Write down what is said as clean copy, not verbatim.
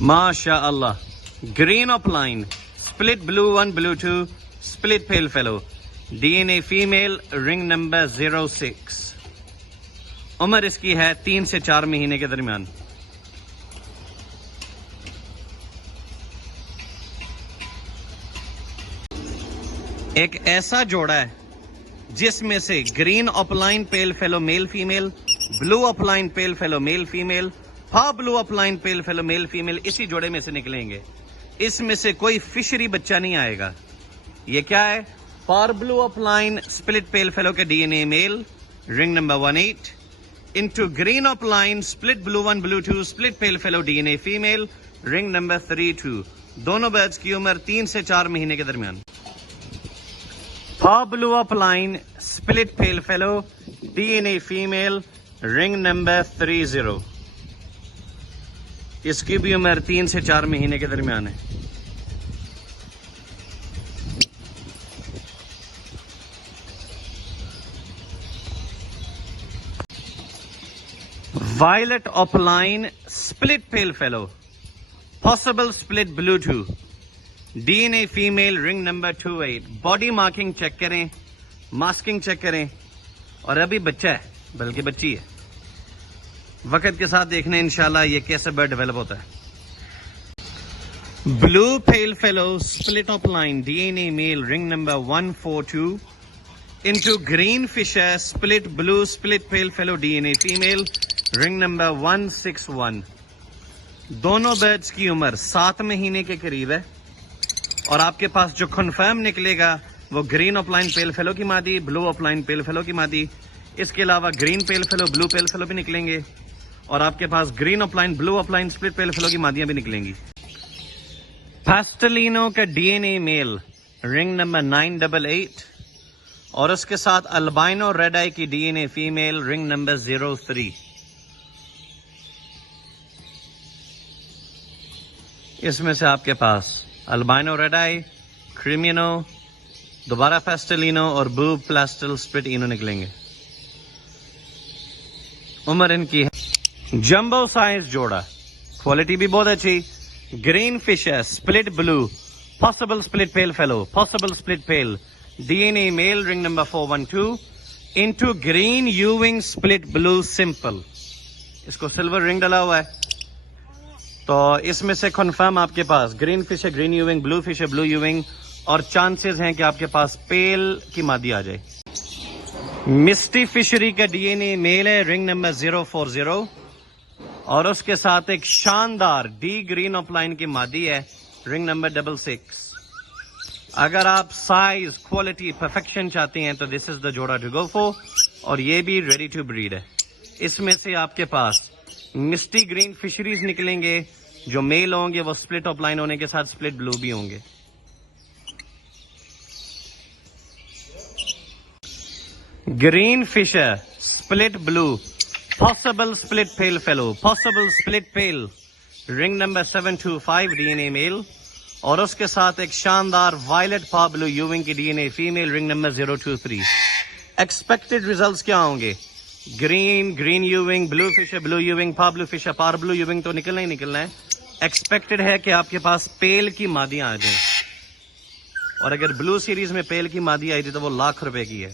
ماشاء اللہ. گرین اپ line split blue 1 blue 2 split pale fellow DNA female ring number 06. عمر اس کی ہے 3 سے 4 مہینے کے درمیان. ایک ایسا جوڑا ہے جس میں سے green opaline pale fallow male female, blue opaline pale fallow male female, blue opaline pale fallow male female اسی جوڑے میں سے نکلیں گے. اس میں سے کوئی فشری بچہ نہیں آئے گا. یہ کیا ہے؟ For blue opaline split pale fallow کے D N A male ring number 18 into green opaline split blue 1 blue 2 split pale fallow D N A female ring number 32. دونوں برڈز کی عمر 3 سے 4 مہینے کے درمیان. For blue opaline split pale fallow D N A female ring number 30. اس کی بھی عمر 3 سے 4 مہینے کے درمیان ہے. Violet opaline split pale fallow possible split blue 2 D N A female ring number 28. Body marking check کریں، masking check کریں. اور ابھی بچہ ہے، بلکہ بچی ہے. وقت کے ساتھ دیکھنا انشاءاللہ یہ کیسے برڈ ڈیولپ ہوتا ہے. Blue pale fallow split opaline D N A male ring number 142 into green Fischer split blue split pale fallow D N A female ring number 161. دونوں برڈز کی عمر 7 مہینے کے قریب ہے. اور آپ کے پاس جو کنفرم نکلے گا وہ green opaline pale fellow کی مادی، بلو اپ لائن پیل فیلو کی مادی. اس کے علاوہ گرین پیل فیلو، بلو پیل فیلو بھی نکلیں گے. اور آپ کے پاس گرین اپ لائن، بلو opaline, split pale fellow کی مادیاں بھی نکلیں گی. پیسٹلینو کا D N A male ring number 988 اور اس کے ساتھ البائنو ریڈ آئی کی D N A female ring number 03. اس میں سے آپ کے پاس البائنو ریڈ آئی، کریمینو، دوبارہ پیسٹلینو اور بلو پلاسٹل سپلٹ اینو نکلیں گے. عمر ان کی ہے. جمبو سائز جوڑا، کوالٹی بھی بہت اچھی. Green Fischer split blue possible split pale fallow, possible split pale D N A male ring number 412 into green euwing split blue simple. اس کو سلور رنگ ڈلا ہوا ہے. تو اس میں سے کنفرم آپ کے پاس گرین فشر گرین یوونگ، بلو فشر بلو یوونگ، اور چانسز ہیں کہ آپ کے پاس پیل کی مادی آ جائے. مسٹی فشری کا ڈی این اے میل ہے رنگ نمبر 040 اور اس کے ساتھ ایک شاندار ڈی گرین اپ لائن کی مادی ہے رنگ نمبر 66. اگر آپ سائز، کوالٹی، پرفیکشن چاہتے ہیں تو دس از دا جوڑا ٹو گو فور. اور یہ بھی ریڈی ٹو بریڈ ہے. اس میں سے آپ کے پاس مسٹی گرین فشریز نکلیں گے. جو میل ہوں گے وہ سپلٹ اپ لائن ہونے کے ساتھ سپلٹ بلو بھی ہوں گے. Green Fischer split blue possible split pale fallow, possible split pale ring number 725 D N A male اور اس کے ساتھ ایک شاندار وائلٹ پا بلو یوونگ کی D N A female ring number 023. Expected results کیا ہوں گے؟ گرین یوونگ، بلو فشر بلو یوونگ، پا بلو فشر پار بلو یوونگ تو نکلنا ہی نکلنا ہے. ایکسپیکٹڈ ہے کہ آپ کے پاس پیل کی مادیاں آ جائیں. اور اگر بلو سیریز میں پیل کی مادی آئی تھی تو وہ 1,00,000 روپے کی ہے.